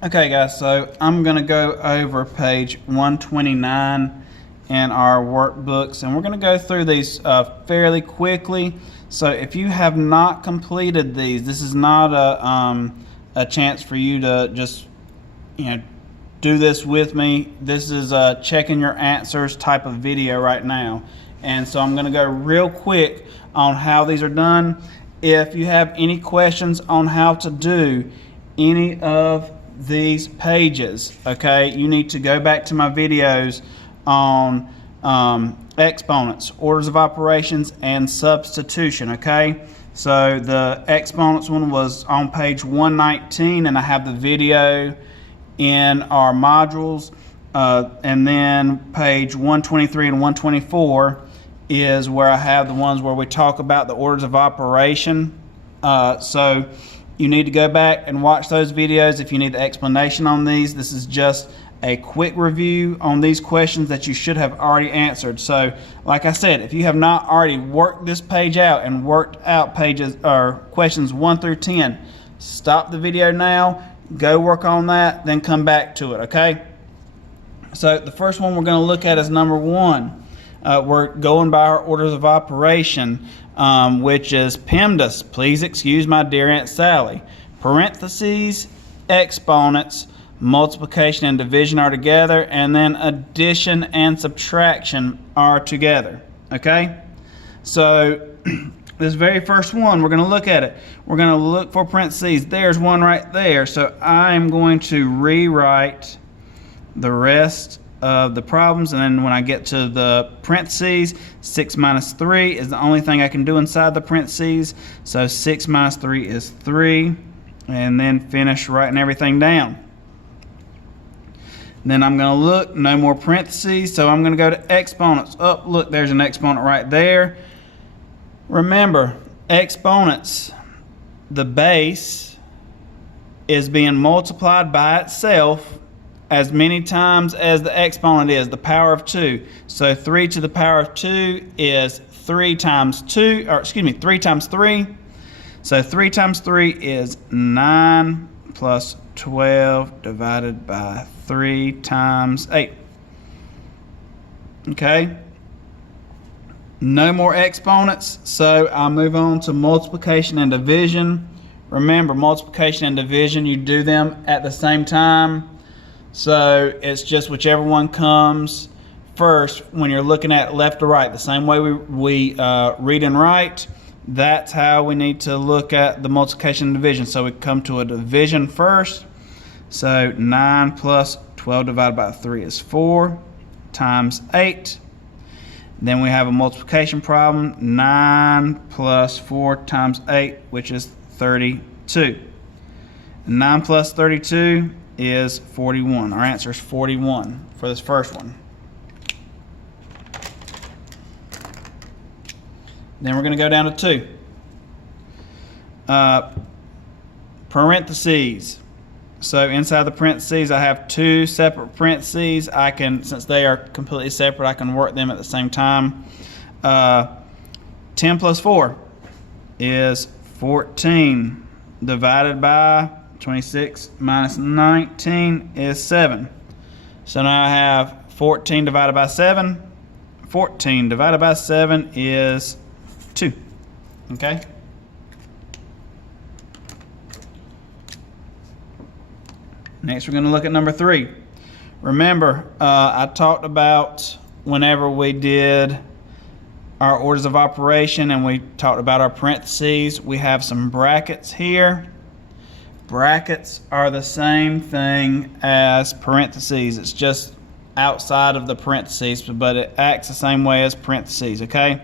Okay guys, so I'm going to go over page 129 in our workbooks, and we're going to go through these fairly quickly. So if you have not completed these, this is not a chance for you to just do this with me. This is a checking your answers type of video right now, and so I'm going to go real quick on how these are done. If you have any questions on how to do any of these pages, okay, you need to go back to my videos on exponents, orders of operations, and substitution. Okay, so the exponents one was on page 119, and I have the video in our modules, and then page 123 and 124 is where I have the ones where we talk about the orders of operation. So you need to go back and watch those videos if you need the explanation on these. This is just a quick review on these questions that you should have already answered. So like I said, if you have not already worked this page out and worked out pages or questions 1 through 10, stop the video now, go work on that, then come back to it, okay? So the first one we're going to look at is number 1. We're going by our orders of operation, which is PEMDAS, please excuse my dear Aunt Sally. Parentheses, exponents, multiplication and division are together, and then addition and subtraction are together. Okay? So this very first one, we're going to look at it. We're going to look for parentheses. There's one right there. So I'm going to rewrite the rest of the problems, and then when I get to the parentheses, 6 minus 3 is the only thing I can do inside the parentheses. So 6 minus 3 is 3, and then finish writing everything down. Then I'm going to look, no more parentheses, so I'm going to go to exponents. Oh, look, there's an exponent right there. Remember, exponents, the base is being multiplied by itself as many times as the exponent is, the power of 2. So 3 to the power of 2 is 3 times 2, or excuse me, 3 times 3. So 3 times 3 is 9 plus 12 divided by 3 times 8. Okay? No more exponents, so I'll move on to multiplication and division. Remember, multiplication and division, you do them at the same time. So it's just whichever one comes first when you're looking at left to right. The same way we read and write, that's how we need to look at the multiplication and division. So we come to a division first. So 9 plus 12 divided by 3 is 4 times 8. Then we have a multiplication problem, 9 plus 4 times 8, which is 32. 9 plus 32 is 41. Our answer is 41 for this first one. Then we're going to go down to 2. Parentheses. So inside the parentheses, I have 2 separate parentheses. I can, since they are completely separate, I can work them at the same time. 10 plus 4 is 14 divided by 26 minus 19 is 7. So now I have 14 divided by 7. 14 divided by 7 is 2. Okay? Next, we're going to look at number 3. Remember, I talked about whenever we did our orders of operation and we talked about our parentheses, we have some brackets here. Brackets are the same thing as parentheses. It's just outside of the parentheses, but it acts the same way as parentheses, okay?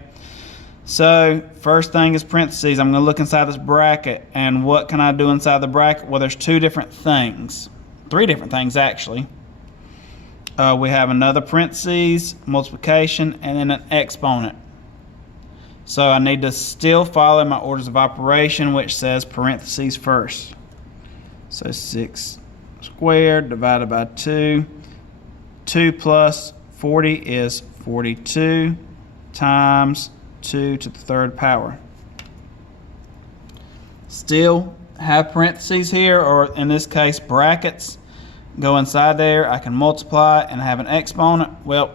So first thing is parentheses. I'm going to look inside this bracket, and what can I do inside the bracket? Well, there's 2 different things. 3 different things, actually. We have another parentheses, multiplication, and then an exponent. So I need to still follow my orders of operation, which says parentheses first. So 6 squared divided by 2. 2 plus 40 is 42 times 2 to the 3rd power. Still have parentheses here, or in this case brackets. go inside there, I can multiply and have an exponent. Well,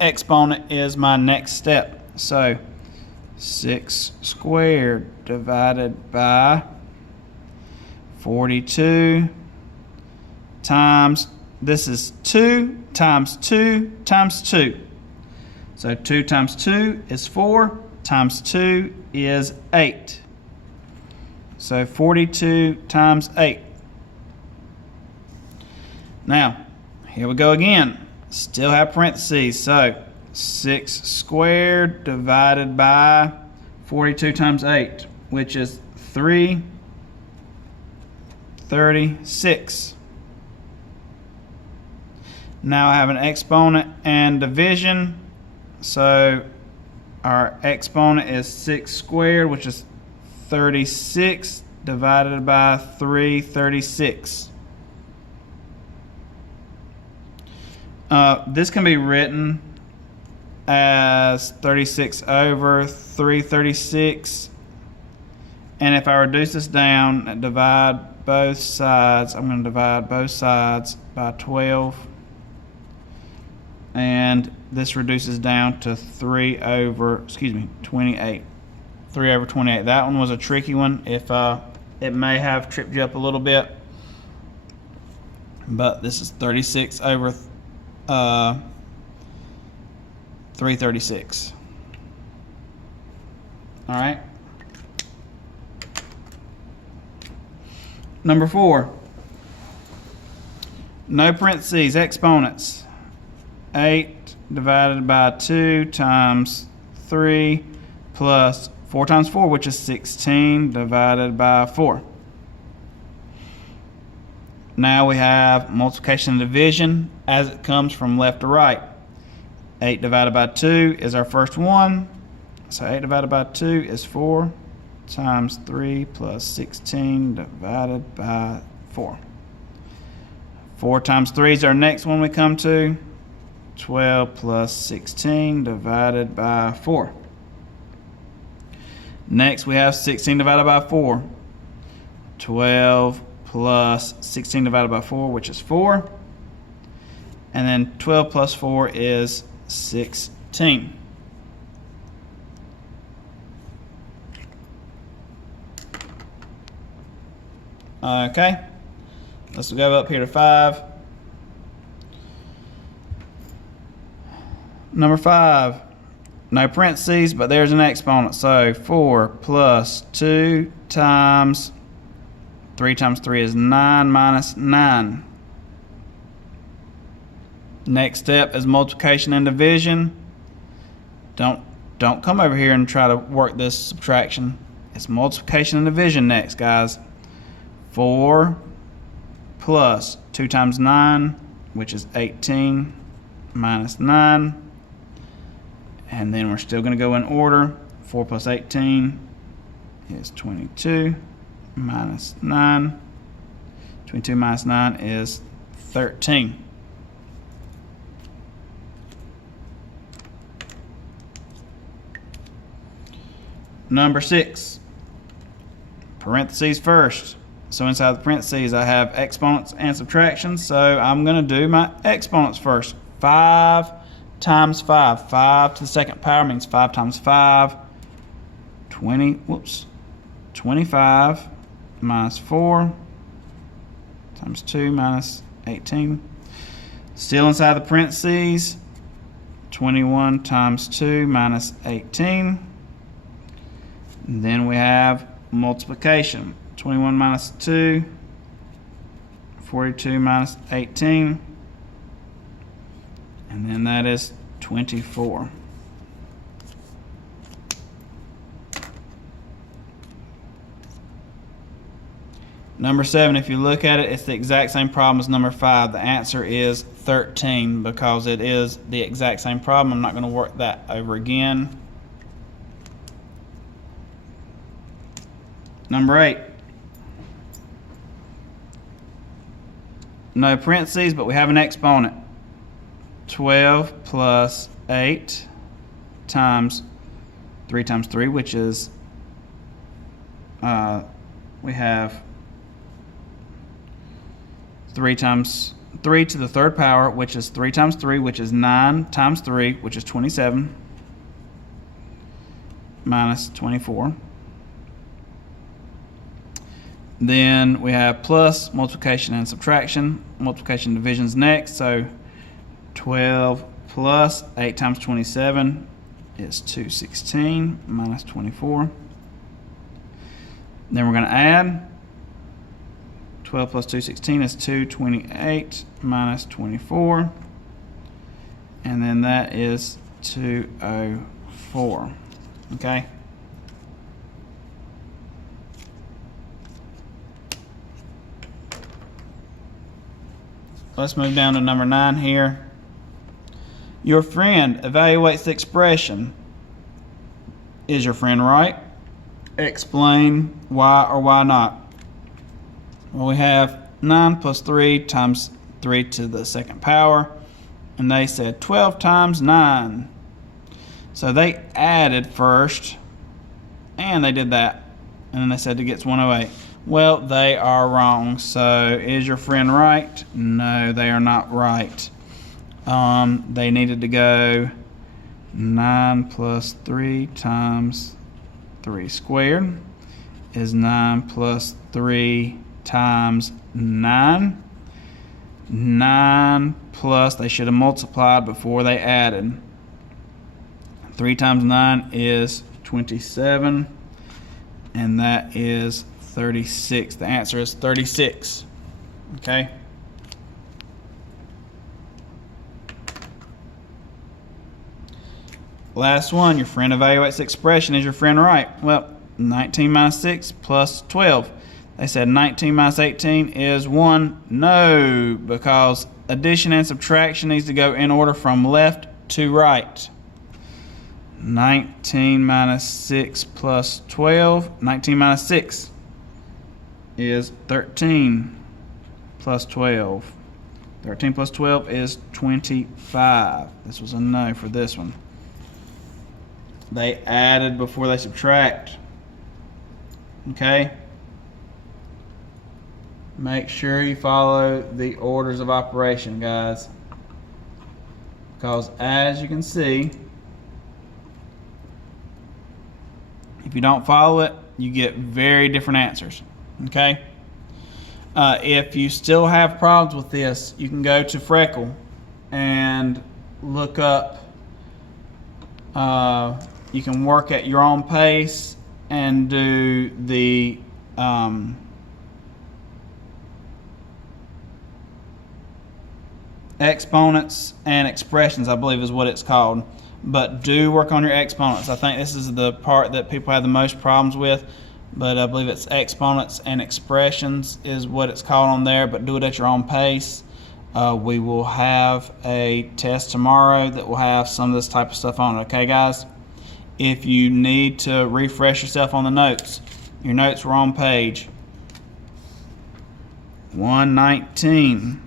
exponent is my next step. So 6 squared divided by 42 times, this is 2 times 2 times 2. So 2 times 2 is 4, times 2 is 8. So 42 times 8. Now, here we go again. Still have parentheses. So 6 squared divided by 42 times 8, which is 336. Now I have an exponent and division. So our exponent is 6 squared, which is 36, divided by 336. This can be written as 36 over 336. And if I reduce this down and divide both sides, I'm going to divide both sides by 12. And this reduces down to 28. 3 over 28. That one was a tricky one. If it may have tripped you up a little bit. But this is 36 over 336. All right. Number 4. No parentheses, exponents. 8 divided by 2 times 3 plus 4 times 4, which is 16, divided by 4. Now we have multiplication and division as it comes from left to right. 8 divided by 2 is our first one. So 8 divided by 2 is 4 times 3 plus 16 divided by 4. 4 times 3 is our next one we come to. 12 plus 16 divided by 4. Next we have 16 divided by 4. 12 plus 16 divided by 4, which is 4. And then 12 plus 4 is 16. Okay, let's go up here to 5. Number 5, no parentheses, but there's an exponent. So 4 plus 2 times 3 times 3 is 9 minus 9. Next step is multiplication and division. Don't come over here and try to work this subtraction. It's multiplication and division next, guys. 4 plus 2 times 9, which is 18, minus 9. And then we're still going to go in order. 4 plus 18 is 22, minus 9. 22 minus 9 is 13. Number 6, parentheses first. So inside the parentheses I have exponents and subtractions. So I'm going to do my exponents first. 5 times 5. 5 to the second power means 5 times 5. 25 minus 4 times 2 minus 18. Still inside the parentheses. 21 times 2 minus 18. And then we have multiplication. 21 minus 2, 42 minus 18. And then that is 24. Number 7, if you look at it, it's the exact same problem as number 5. The answer is 13 because it is the exact same problem. I'm not going to work that over again. Number 8. No parentheses, but we have an exponent. 12 plus 8 times 3 times 3, which is, we have 3 times 3 to the third power, which is 3 times 3, which is 9 times 3, which is 27, minus 24. Then we have plus, multiplication, and subtraction. Multiplication and division is next, so 12 plus 8 times 27 is 216 minus 24. Then we're going to add. 12 plus 216 is 228 minus 24. And then that is 204. Okay? Let's move down to number 9 here. Your friend evaluates the expression. Is your friend right? Explain why or why not. Well, we have 9 plus 3 times 3 to the second power. And they said 12 times 9. So they added first. And they did that. And then they said it gets 108. Well, they are wrong. So is your friend right? No, they are not right. They needed to go 9 plus 3 times 3 squared is 9 plus 3 times 9. 9 plus, they should have multiplied before they added. 3 times 9 is 27, and that is 36. The answer is 36. Okay? Last one, your friend evaluates the expression. Is your friend right? Well, 19 minus 6 plus 12. They said 19 minus 18 is 1. No, because addition and subtraction needs to go in order from left to right. 19 minus 6 plus 12. 19 minus 6 is 13 plus 12. 13 plus 12 is 25. This was a no for this one. They added before they subtract. Okay? Make sure you follow the orders of operation, guys. Because as you can see, if you don't follow it, you get very different answers. Okay? If you still have problems with this, you can go to Freckle and look up. You can work at your own pace and do the exponents and expressions, I believe is what it's called. But do work on your exponents. I think this is the part that people have the most problems with. But I believe it's exponents and expressions is what it's called on there. But do it at your own pace. We will have a test tomorrow that will have some of this type of stuff on it. Okay, guys? If you need to refresh yourself on the notes, your notes were on page 119,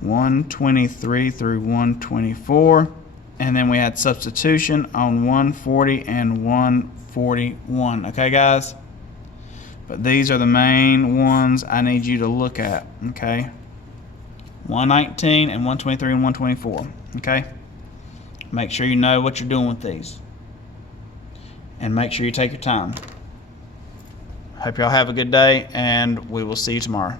123 through 124, and then we had substitution on 140 and 141. Okay, guys? But these are the main ones I need you to look at. Okay? 119 and 123 and 124. Okay? Make sure you know what you're doing with these. And make sure you take your time. Hope y'all have a good day, and we will see you tomorrow.